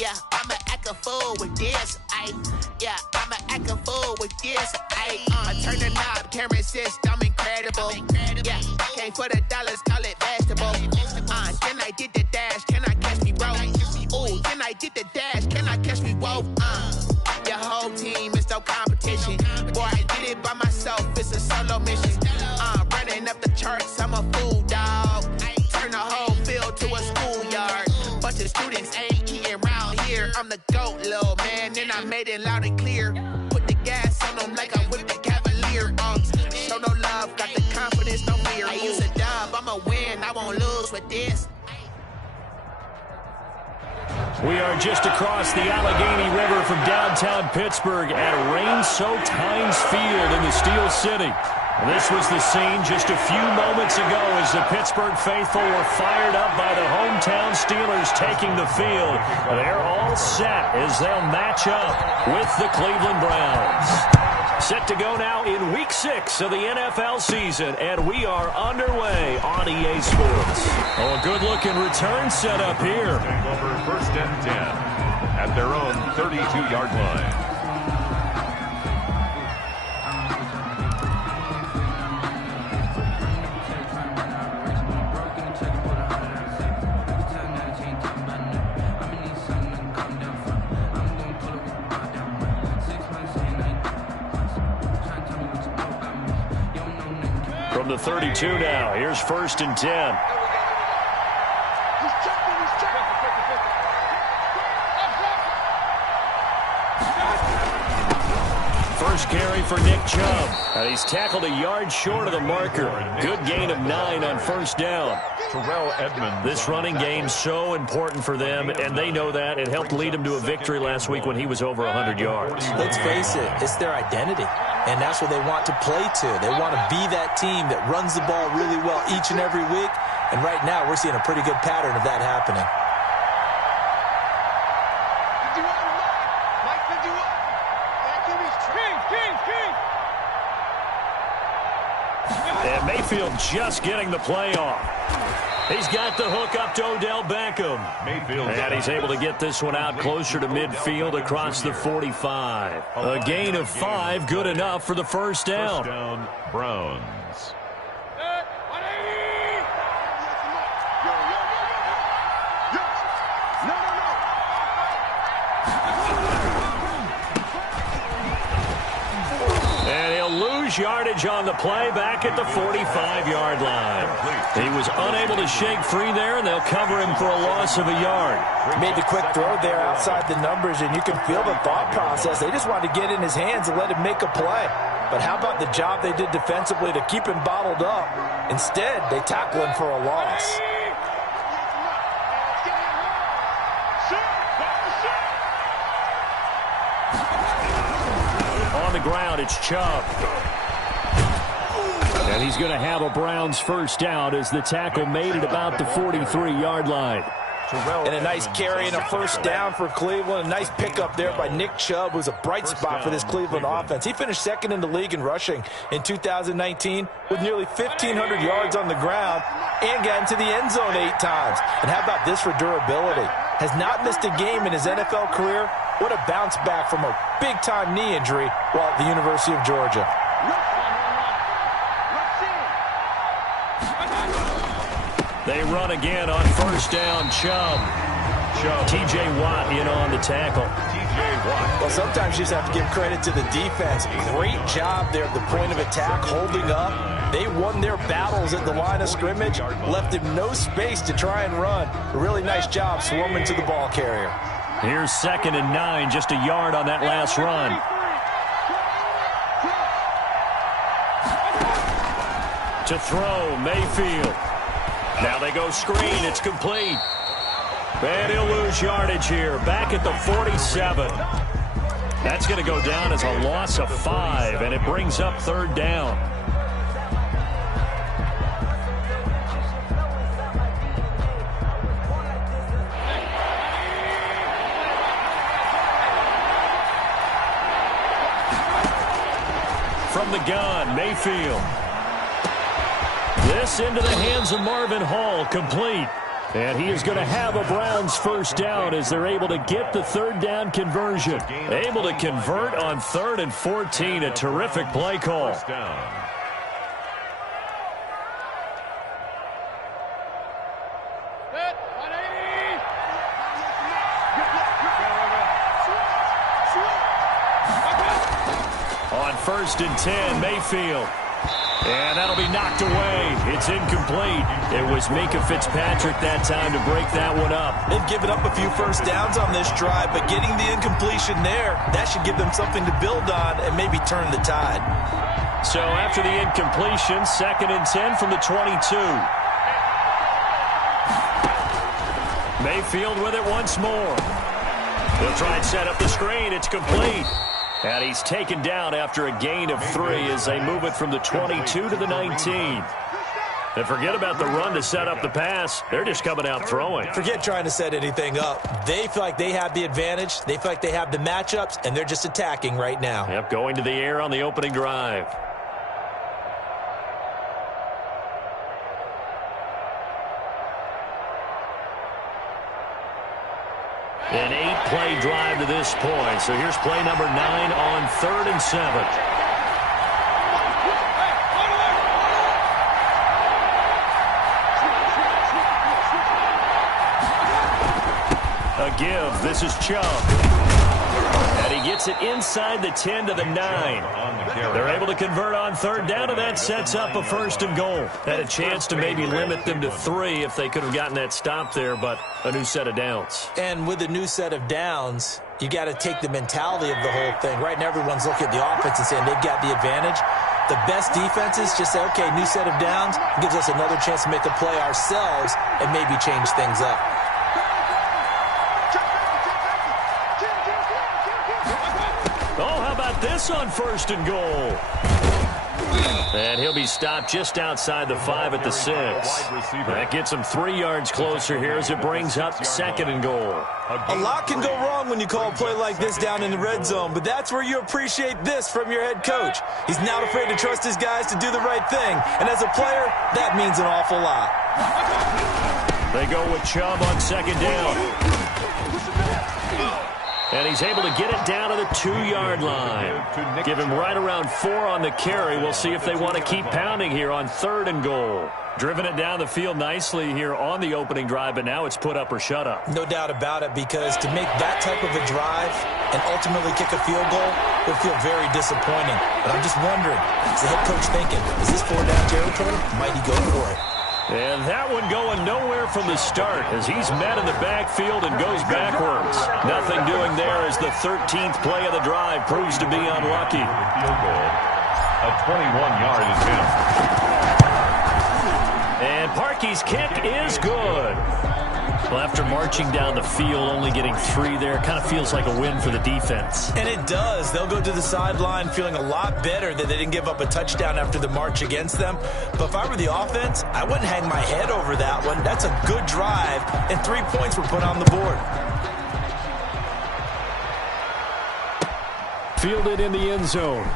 Yeah, I'ma act a fool with this. Yeah, I'ma act a fool with this. Turn the knob, camera assist, I'm incredible. Yeah, came for the dollars, call it vegetable. Then I did the dash, can I catch me roll? Ooh, then I did the dash, can I catch me roll? Your whole team is no competition. Boy, I did it by myself, it's a solo mission. Running up the charts, I'm a fool, dog. Turn the whole field to a schoolyard. Bunch of students ain't eating round here. I'm the GOAT, little man, and I made it loud and clear. Put the gas on them like I'm with the Cavalier. Show no love, got the confidence, no fear. I use a dub, I'ma win, I won't lose with this. We are just across the Allegheny River from downtown Pittsburgh at rain-soaked Heinz Field in the Steel City. This was the scene just a few moments ago as the Pittsburgh faithful were fired up by the hometown Steelers taking the field. They're all set as they'll match up with the Cleveland Browns. Set to go now in Week 6 of the NFL season, and we are underway on EA Sports. Oh, a good-looking return set up here. Over 1st and 10 at their own 32-yard line. From the 32 now, here's 1st and 10. First carry for Nick Chubb. And he's tackled a yard short of the marker. Good gain of 9 on 1st down. Terrell Edmonds. This running game so important for them, and they know that. It helped lead them to a victory last week when he was over 100 yards. Let's face it, it's their identity, and that's what they want to play to. They want to be that team that runs the ball really well each and every week, and right now we're seeing a pretty good pattern of that happening. And Mayfield just getting the play off. He's got the hook up to Odell Beckham. Mayfield. And he's able to get this one out closer to midfield across the 45. A gain of 5, good enough for the 1st down. 1st down, Browns. Yardage on the play back at the 45-yard line. He was unable to shake free there, and they'll cover him for a loss of a yard. Made the quick throw there outside the numbers, and you can feel the thought process. They just wanted to get in his hands and let him make a play. But how about the job they did defensively to keep him bottled up? Instead, they tackle him for a loss. On the ground, it's Chubb. And he's going to have a Browns 1st down as the tackle made it about the 43-yard line. And a nice carry and a 1st down for Cleveland. A nice pickup there by Nick Chubb, who's a bright spot for this Cleveland offense. He finished 2nd in the league in rushing in 2019 with nearly 1,500 yards on the ground and got into the end zone 8 times. And how about this for durability? Has not missed a game in his NFL career. What a bounce back from a big-time knee injury while at the University of Georgia. They run again on 1st down, Chubb. T.J. Watt in on the tackle. T.J. Watt. Well, sometimes you just have to give credit to the defense. Great job there at the point of attack, holding up. They won their battles at the line of scrimmage, left him no space to try and run. A really nice job swarming to the ball carrier. Here's 2nd and 9, just a yard on that last run. To throw, Mayfield. Now they go screen, it's complete. And he'll lose yardage here, back at the 47. That's going to go down as a loss of 5, and it brings up 3rd down. From the gun, Mayfield. This into the hands of Marvin Hall, complete. And he is going to have a Browns first down as they're able to get the third down conversion. Able to convert on 3rd and 14. A terrific play call. On 1st and 10, Mayfield. And that'll be knocked away. It's incomplete. It was Minka Fitzpatrick that time to break that one up. They've given up a few first downs on this drive, but getting the incompletion there, that should give them something to build on and maybe turn the tide. So after the incompletion, 2nd and 10 from the 22. Mayfield with it once more. They'll try and set up the screen. It's complete. And he's taken down after a gain of 3 as they move it from the 22 to the 19. And forget about the run to set up the pass. They're just coming out throwing. Forget trying to set anything up. They feel like they have the advantage. They feel like they have the matchups, and they're just attacking right now. Yep, going to the air on the opening drive. An 8-play drive to this point. So here's play number 9 on 3rd and 7. A give. This is Chubb. And he gets it inside the 10 to the 9. They're able to convert on 3rd down, and that sets up a 1st and goal. Had a chance to maybe limit them to 3 if they could have gotten that stop there, but a new set of downs. And with a new set of downs, you got to take the mentality of the whole thing. Right now, everyone's looking at the offense and saying they've got the advantage. The best defenses just say, okay, new set of downs gives us another chance to make a play ourselves and maybe change things up. Oh, how about this on 1st and goal? And he'll be stopped just outside the 5 at the 6. That gets him 3 yards closer here as it brings up 2nd and goal. A lot can go wrong when you call a play like this down in the red zone, but that's where you appreciate this from your head coach. He's not afraid to trust his guys to do the right thing, and as a player, that means an awful lot. They go with Chubb on 2nd down. And he's able to get it down to the 2-yard line. Give him right around 4 on the carry. We'll see if they want to keep pounding here on 3rd and goal. Driven it down the field nicely here on the opening drive, but now it's put up or shut up. No doubt about it, because to make that type of a drive and ultimately kick a field goal would feel very disappointing. But I'm just wondering, is the head coach thinking, is this 4-down territory? Might he go for it? And that one going nowhere from the start as he's met in the backfield and goes backwards. Nothing doing there as the 13th play of the drive proves to be unlucky. Field goal. A 21-yard attempt. And Parkey's kick is good. Well, after marching down the field, only getting 3 there, kind of feels like a win for the defense. And it does. They'll go to the sideline feeling a lot better that they didn't give up a touchdown after the march against them. But if I were the offense, I wouldn't hang my head over that one. That's a good drive, and 3 points were put on the board. Fielded in the end zone.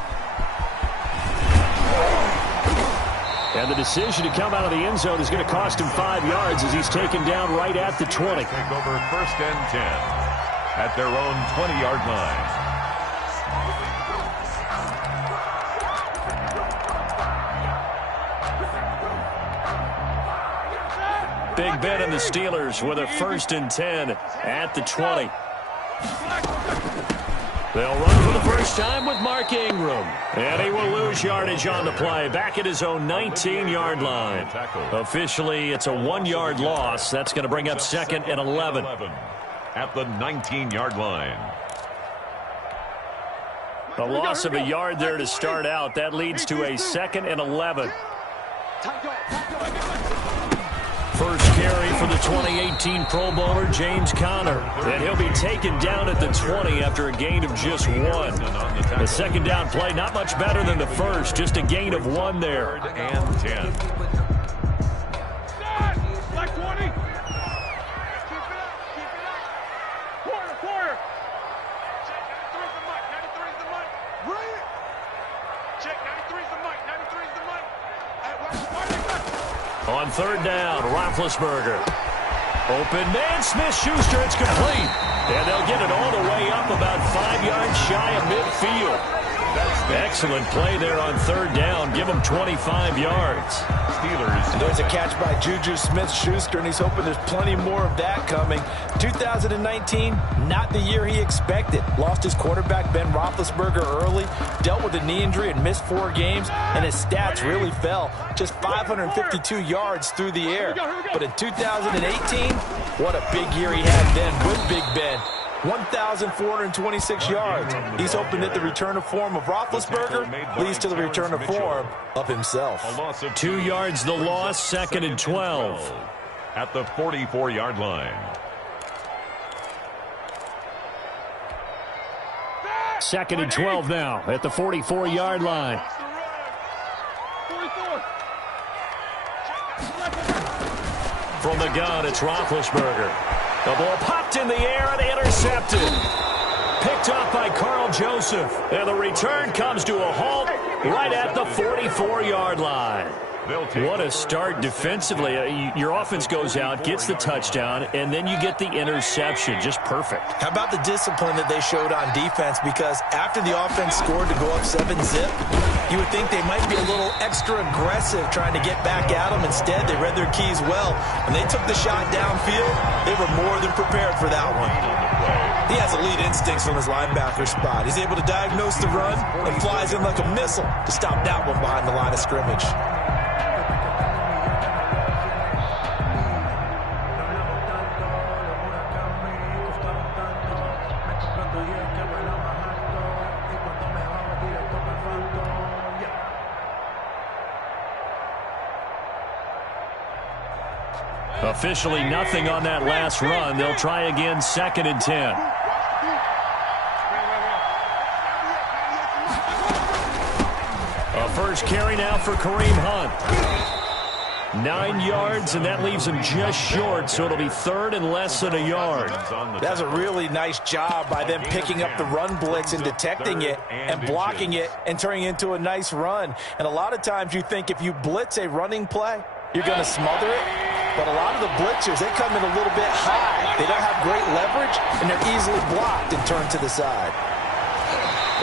And the decision to come out of the end zone is going to cost him 5 yards as he's taken down right at the 20. Take over 1st and 10 at their own 20-yard line. Big Ben and the Steelers with a 1st and 10 at the 20. They'll run for the first time with Mark Ingram. And he will lose yardage on the play. Back at his own 19-yard line. Officially, it's a 1-yard loss. That's going to bring up 2nd and 11. At the 19-yard line. A loss of a yard there to start out. That leads to a 2nd and 11. First carry for the 2018 Pro Bowler, James Conner. And he'll be taken down at the 20 after a gain of just 1. The 2nd down play, not much better than the first. Just a gain of 1 there. 3rd and 10. Black 20. Quarter. Check 93's the mic. 93's the mic. Right. Check 93's the mic. 93's the mic. On 3rd down, Roethlisberger. Open man, Smith-Schuster, it's complete. And they'll get it all the way up about 5 yards shy of midfield. Excellent play there on third down. Give them 25 yards. Steelers. And there's a catch by Juju Smith-Schuster, and he's hoping there's plenty more of that coming. 2019, not the year he expected. Lost his quarterback, Ben Roethlisberger, early. Dealt with a knee injury and missed 4 games, and his stats really fell. Just 552 yards through the air. But in 2018, what a big year he had then with Big Ben. 1,426 yards. He's hoping that the return of form of Roethlisberger leads to the return of form of himself. 2 yards the loss, 2nd and 12. At the 44-yard line. 2nd and 12 now at the 44-yard line. From the gun, it's Roethlisberger. The ball popped in the air and intercepted. Picked up by Carl Joseph. And the return comes to a halt right at the 44-yard line. What a start defensively. Your offense goes out, gets the touchdown, and then you get the interception. Just perfect. How about the discipline that they showed on defense? Because after the offense scored to go up 7-zip, you would think they might be a little extra aggressive trying to get back at them. Instead, they read their keys well. When they took the shot downfield, they were more than prepared for that one. He has elite instincts from his linebacker spot. He's able to diagnose the run and flies in like a missile to stop that one behind the line of scrimmage. Officially nothing on that last run. They'll try again, 2nd and 10. A first carry now for Kareem Hunt. 9 yards, and that leaves him just short, so it'll be 3rd and less than a yard. That's a really nice job by them picking up the run blitz and detecting it and blocking it and turning it into a nice run. And a lot of times you think if you blitz a running play, you're going to smother it. But a lot of the blitzers, they come in a little bit high. They don't have great leverage, and they're easily blocked and turned to the side.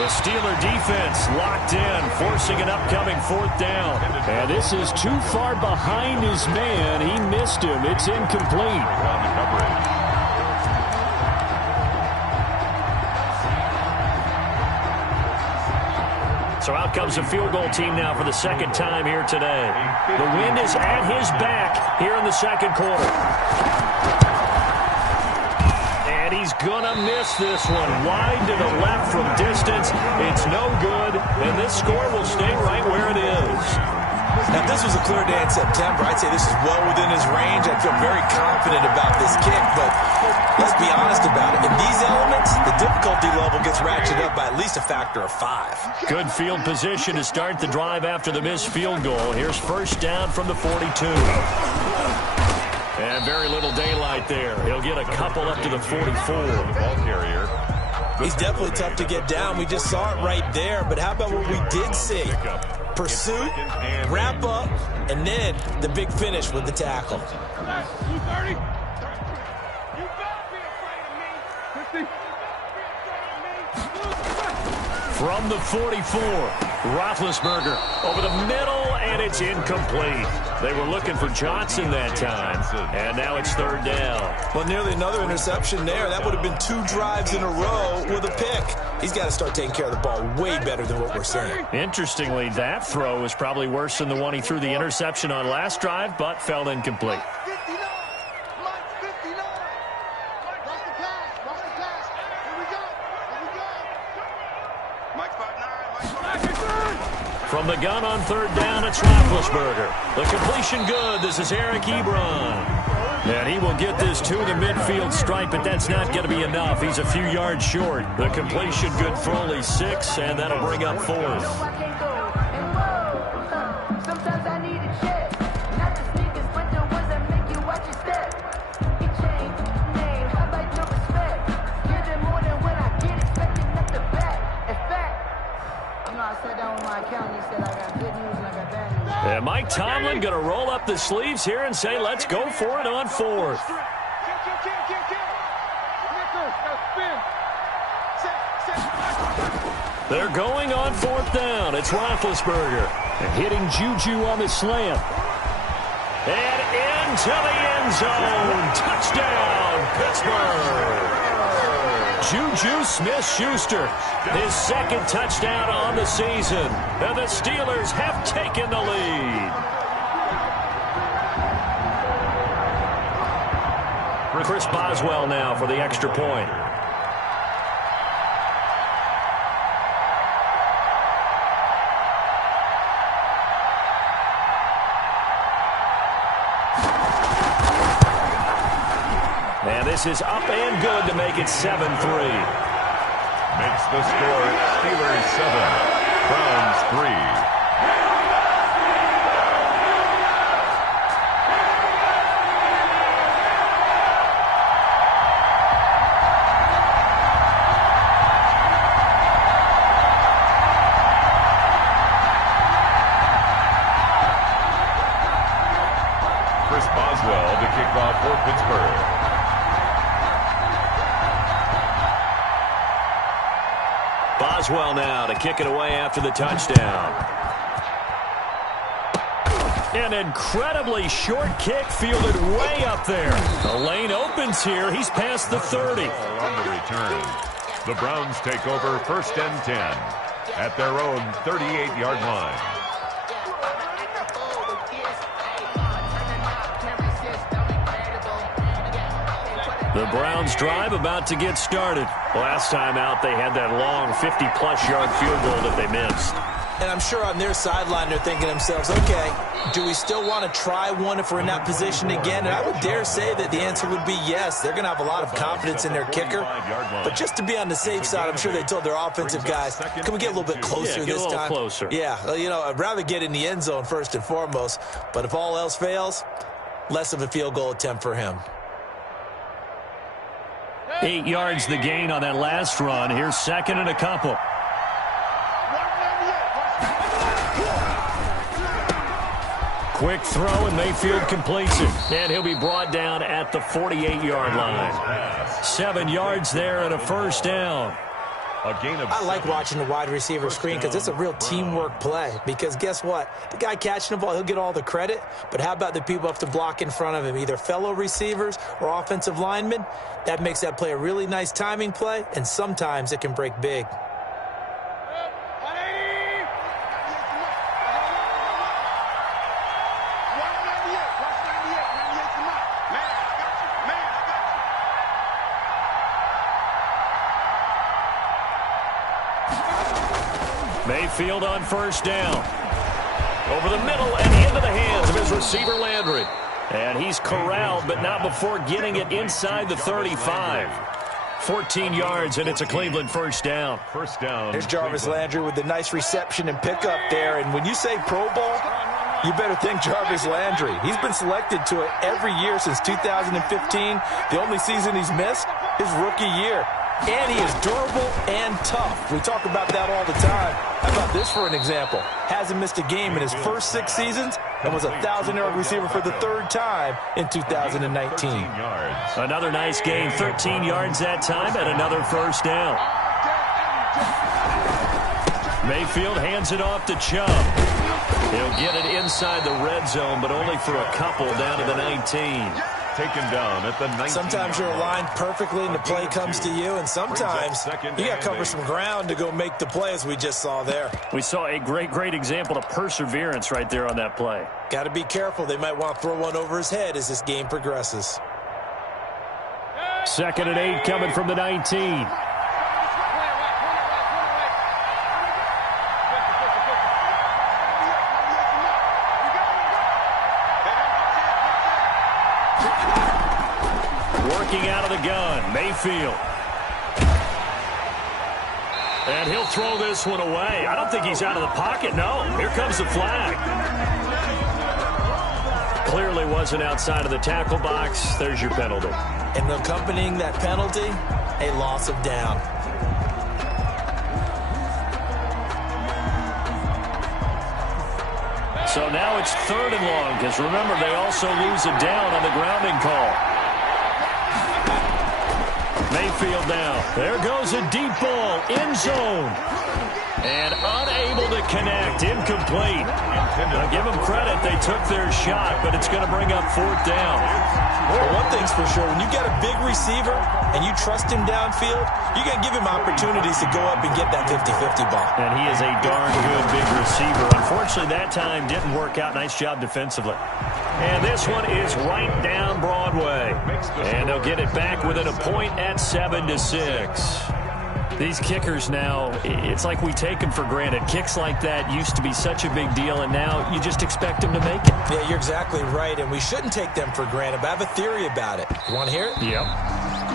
The Steeler defense locked in, forcing an upcoming 4th down. And this is too far behind his man. He missed him. It's incomplete. So out comes the field goal team now for the 2nd time here today. The wind is at his back here in the 2nd quarter. And he's going to miss this one. Wide to the left from distance. It's no good, and this score will stay right where it is. Now, if this was a clear day in September, I'd say this is well within his range. I feel very confident about this kick, but let's be honest about it. In these elements, the difficulty level gets ratcheted up by at least a factor of 5. Good field position to start the drive after the missed field goal. Here's first down from the 42. And very little daylight there. He'll get a couple up to the 44. Ball carrier. He's definitely tough to get down. We just saw it right there, but how about what we did see? Pursuit, wrap up, and then the big finish with the tackle. From the 44, Roethlisberger over the middle, and it's incomplete. They were looking for Johnson that time, and now it's 3rd down. Well, nearly another interception there. That would have been 2 drives in a row with a pick. He's got to start taking care of the ball way better than what we're seeing. Interestingly, that throw was probably worse than the one he threw the interception on last drive, but fell incomplete. From the gun on 3rd down, it's Roethlisberger. The completion good. This is Eric Ebron. And he will get this to the midfield stripe, but that's not going to be enough. He's a few yards short. The completion good for only 6, and that'll bring up 4th. And Mike Tomlin going to roll up the sleeves here and say, let's go for it on 4th. They're going on 4th down. It's Roethlisberger. And hitting Juju on the slant. And into the end zone. Touchdown, Pittsburgh. Juju Smith-Schuster, his 2nd touchdown on the season. And the Steelers have taken the lead. Chris Boswell now for the extra point. And this is up and good to make it 7-3. Makes the score Steelers 7, Browns 3. Chris Boswell to kick off for Pittsburgh. Boswell now to kick it away after the touchdown. An incredibly short kick fielded way up there. The lane opens here. He's past the 30. On the return, the Browns take over 1st and 10 at their own 38-yard line. The Browns drive about to get started. Last time out, they had that long 50-plus yard field goal that they missed. And I'm sure on their sideline they're thinking to themselves, okay, do we still want to try one if we're in that position again? And I would dare say that the answer would be yes. They're going to have a lot of confidence in their kicker. But just to be on the safe side, I'm sure they told their offensive guys, can we get a little bit closer this time? Closer. Yeah, you know, I'd rather get in the end zone first and foremost. But if all else fails, less of a field goal attempt for him. 8 yards the gain on that last run. Here's 2nd and a couple. Quick throw, and Mayfield completes it. And he'll be brought down at the 48-yard line. 7 yards there and a 1st down. I like watching the wide receiver screen because it's a real teamwork play. Because guess what? The guy catching the ball, he'll get all the credit. But how about the people up to block in front of him, either fellow receivers or offensive linemen? That makes that play a really nice timing play, and sometimes it can break big. Mayfield on 1st down. Over the middle and into the hands of his receiver Landry. And he's corralled, but not before getting it inside the 35. 14 yards, and it's a Cleveland 1st down. Here's Jarvis Landry with the nice reception and pickup there. And when you say Pro Bowl, you better think Jarvis Landry. He's been selected to it every year since 2015. The only season he's missed, his rookie year. And he is durable and tough. We talk about that all the time. How about this for an example? Hasn't missed a game in his first 6 seasons and was a 1,000-yard receiver for the 3rd time in 2019. Another nice gain, 13 yards that time, and another 1st down. Mayfield hands it off to Chubb. He'll get it inside the red zone, but only for a couple down to the 19. Taken down at the 19. Sometimes you're aligned perfectly and the play comes to you, and sometimes you got to cover some ground to go make the play, as we just saw there. We saw a great example of perseverance right there on that play. Got to be careful. They might want to throw one over his head as this game progresses. 2nd and 8 coming from the 19. Working out of the gun, Mayfield. And he'll throw this one away. I don't think he's out of the pocket, no. Here comes the flag. Clearly wasn't outside of the tackle box. There's your penalty. And accompanying that penalty, a loss of down. So now it's 3rd and long, because remember, they also lose a down on the grounding call. Mayfield now. There goes a deep ball. End zone. And unable to connect. Incomplete. Now give them credit. They took their shot, but it's going to bring up 4th down. Well, one thing's for sure. When you got a big receiver and you trust him downfield, you're going to give him opportunities to go up and get that 50-50 ball. And he is a darn good big receiver. Unfortunately, that time didn't work out. Nice job defensively. And this one is right down Broadway. And they'll get it back within a point at 7-6. These kickers now, it's like we take them for granted. Kicks like that used to be such a big deal, and now you just expect them to make it. Yeah, you're exactly right, and we shouldn't take them for granted, but I have a theory about it. You want to hear it? Yep.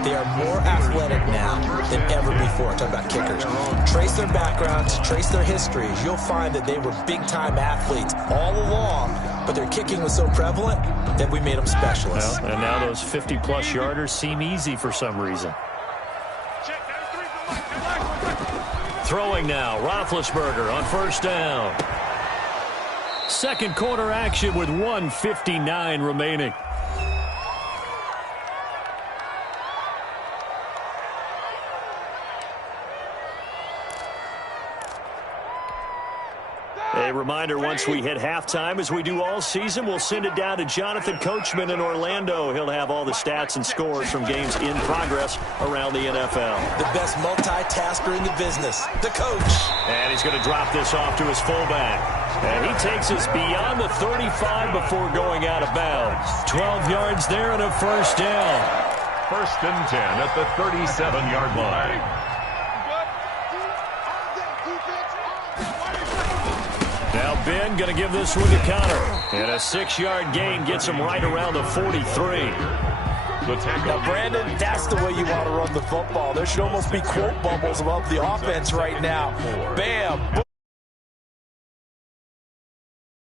They are more athletic now than ever before. I'm talking about kickers. Trace their backgrounds, trace their histories. You'll find that they were big-time athletes all along, but their kicking was so prevalent that we made them specialists. Well, and now those 50-plus yarders seem easy for some reason. Throwing now, Roethlisberger on 1st down. Second quarter action with 1:59 remaining. A reminder, once we hit halftime, as we do all season, we'll send it down to Jonathan Coachman in Orlando. He'll have all the stats and scores from games in progress around the NFL. The best multitasker in the business, the coach. And he's going to drop this off to his fullback. And he takes us beyond the 35 before going out of bounds. 12 yards there and a 1st down. 1st and 10 at the 37-yard line. Now Ben going to give this one to Connor. And a 6-yard gain gets him right around the 43. Now, Brandon, that's the way you want to run the football. There should almost be quote bubbles above the offense right now. Bam.